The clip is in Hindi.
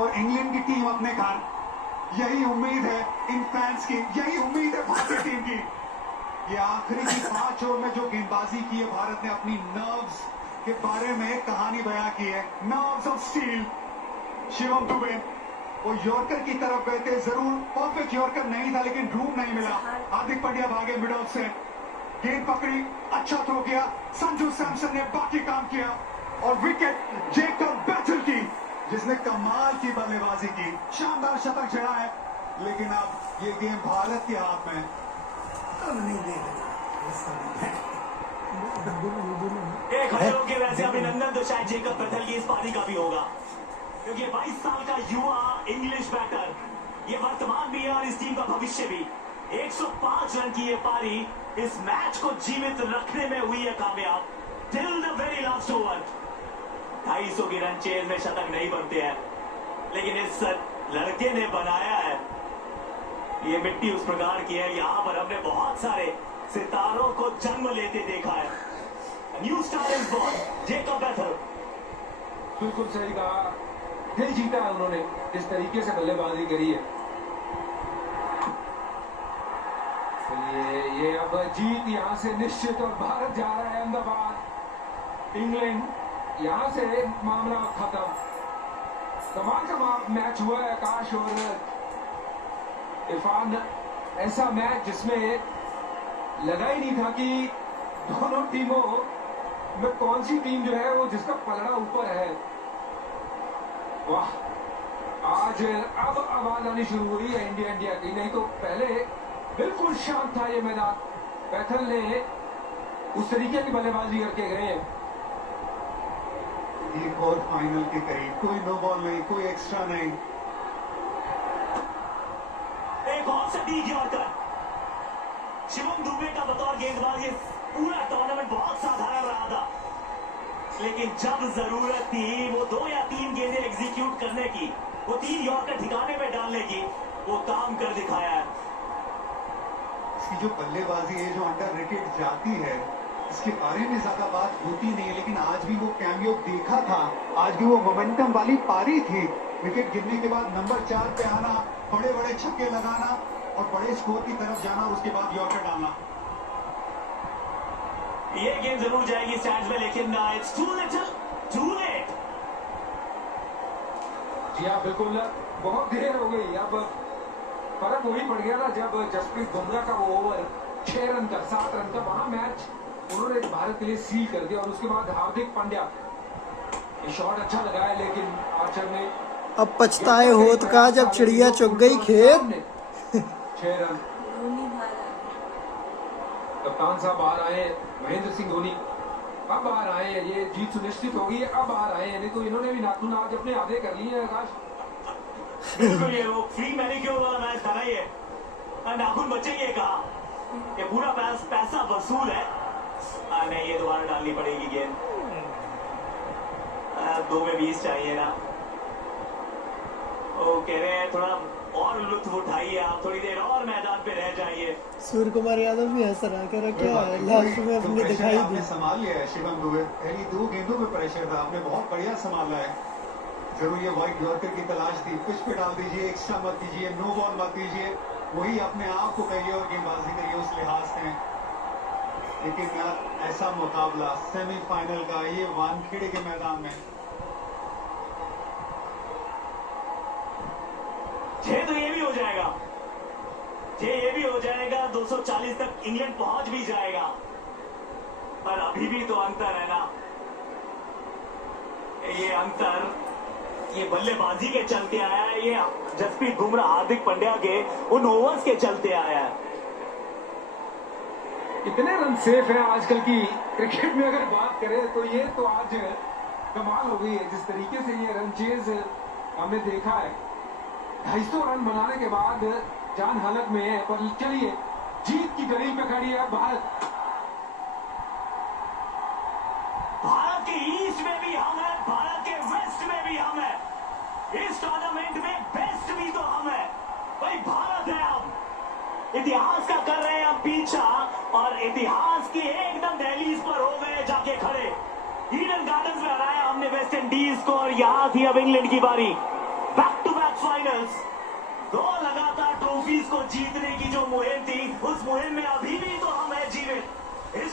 और इंग्लैंड की टीम अपने घर। यही उम्मीद है इन फैंस की, यही उम्मीद है भारतीय टीम की। ये आखिरी की 5 ओवर में जो गेंदबाजी की है भारत ने, अपनी नर्व्स के बारे में एक कहानी बयां की है, nerves of steel. Shivam Dubey वो यॉर्कर की तरफ गए थे, जरूर परफेक्ट यॉर्कर नहीं था लेकिन रूम नहीं मिला। हार्दिक पांड्या भागे मिड ऑफ से, गेंद पकड़ी, अच्छा थ्रो किया, संजू सैमसन ने बाकी काम किया और विकेट जेकब बैथल की, जिसने कमाल की बल्लेबाजी की, शानदार शतक जड़ा है। लेकिन अब ये गेम भारत के हाथ में नहीं खड़े होके वैसे अभिनंदन तो शायद जेकब बैथल की इस पारी का भी होगा, क्योंकि 22 साल का युवा इंग्लिश बैटर, ये वर्तमान भी है और इस टीम का भविष्य भी। 105 रन की ये पारी इस मैच को जीवित रखने में हुई है कामयाब till the very last over. 250 की रन चेज में शतक नहीं बनते हैं, लेकिन इस लड़के ने बनाया है। ये मिट्टी उस प्रकार की है, यहाँ पर हमने बहुत सारे सितारों को जन्म लेते देखा है। New star is born, Jacob Bethel. बिल्कुल सही कहा, दिल जीता है उन्होंने, इस तरीके से बल्लेबाजी करी है। ये अब जीत यहाँ से निश्चित और भारत जा रहा है अहमदाबाद। इंग्लैंड यहाँ से मामला खत्म। कमाल का मैच हुआ है आकाश और इरफान। ऐसा मैच जिसमें लगा ही नहीं था कि दोनों टीमों में कौन सी टीम जो है वो जिसका पलड़ा ऊपर है। वाह, आज अब आवाज आनी शुरू हुई है इंडिया की, नहीं तो पहले बिल्कुल शांत था ये मैदान। बैथल ने उस तरीके की बल्लेबाजी करके गए हैं। एक और फाइनल के करीब, कोई नो बॉल नहीं, कोई एक्स्ट्रा नहीं। एक और सटीक यॉर्कर। शिवम दुबे का बतौर गेंदबाज ये पूरा टूर्नामेंट बहुत साधारण रहा था, लेकिन जब जरूरत थी वो 2 या 3 गेंदें एग्जीक्यूट करने की, वो 3 यॉर्कर ठिकाने पे डालने की, वो काम कर दिखाया है। इसकी जो बल्लेबाजी है, जो अंडररेटेड जाती है, इसके बारे में ज्यादा बात होती नहीं है, लेकिन आज भी वो कैमियो देखा था। आज भी वो मोमेंटम वाली पारी थी। विकेट गिरने के बाद नंबर 4 पे आना, बड़े बड़े छक्के लगाना और बड़े स्कोर की तरफ जाना और उसके बाद यॉर्कर डालना। ये गेम जरूर जाएगी स्टैंड्स में, लेकिन it's too little too late. जी हाँ, बिल्कुल, बहुत देर हो गई। अब फर्क वही पड़ गया ना जब जसप्रीत बुमराह का वो ओवर 6 रन का 7 रन का, वहां मैच उन्होंने भारत के लिए सील कर दिया। और उसके बाद हार्दिक पांड्या, ये शॉट अच्छा लगा है लेकिन आर्चर ने अब पछताए होत का जब चिड़िया चुग गई खेत। 6 रन। कप्तान साहब बाहर आए, महेंद्र सिंह धोनी अब बाहर आए, ये जीत सुनिश्चित होगी, अब बाहर आए, नहीं तो इन्होंने भी नाखून आज अपने आधे कर लिए हैं आकाश। बिल्कुल, ये वो फ्री मैनिक्योर वाला मैच था ना, ये नाखून बचेंगे कहा, ये पूरा पैसा वसूल है। नहीं, ये दोबारा डालनी पड़ेगी गेंद, 2 में 20 चाहिए ना। वो कह रहे हैं थोड़ा और लुत्फ उठाइए, आप थोड़ी देर और मैदान पे रह जाइए। सूर्य कुमार यादव भी हंस रहा कर रखा है, लास्ट में अपनी दिखाई दी। संभाल लिया है शिवम दुबे, पहली 2 गेंदों पे प्रेशर था, आपने बहुत बढ़िया संभाला है। जरूर ये वाइट यॉर्कर की तलाश थी, पिच पे डाल दीजिए, एक्स्ट्रा मत कीजिए, नो बॉल मत कीजिए, वही अपने आप को कहिए और गेंदबाजी करिए उस लिहाज से। लेकिन ऐसा मुकाबला सेमीफाइनल का, ये वानखेड़े के मैदान में, तो ये भी हो जाएगा, ये भी हो जाएगा, 240 तक इंग्लैंड पहुंच भी जाएगा, पर अभी भी तो अंतर है ना। ये अंतर ये बल्लेबाजी के चलते आया है, ये जसप्रीत बुमराह हार्दिक पांड्या के उन ओवर्स के चलते आया है। इतने रन सेफ है आजकल की क्रिकेट में, अगर बात करें तो ये तो आज कमाल हो गई है जिस तरीके से ये रन चेज हमने देखा है। 250 रन बनाने के बाद जान हालत में है, पर चलिए जीत की दलील पे खड़ी है भारत। भारत के ईस्ट में भी हम है, भारत के वेस्ट में भी हम है, इस टूर्नामेंट में बेस्ट भी तो हम है भाई, भारत है हम। इतिहास का कर रहे हैं हम पीछा, और इतिहास की एकदम दहलीज पर हो गए जाके खड़े। ईडन गार्डन्स में हराया हमने वेस्ट इंडीज को, और यहाँ थी अब इंग्लैंड की बारी। बैक टू बैक फाइनल्स, 2 लगातार ट्रॉफीज को जीतने की जो मुहिम थी, उस मुहिम में अभी भी तो हम है जीवित।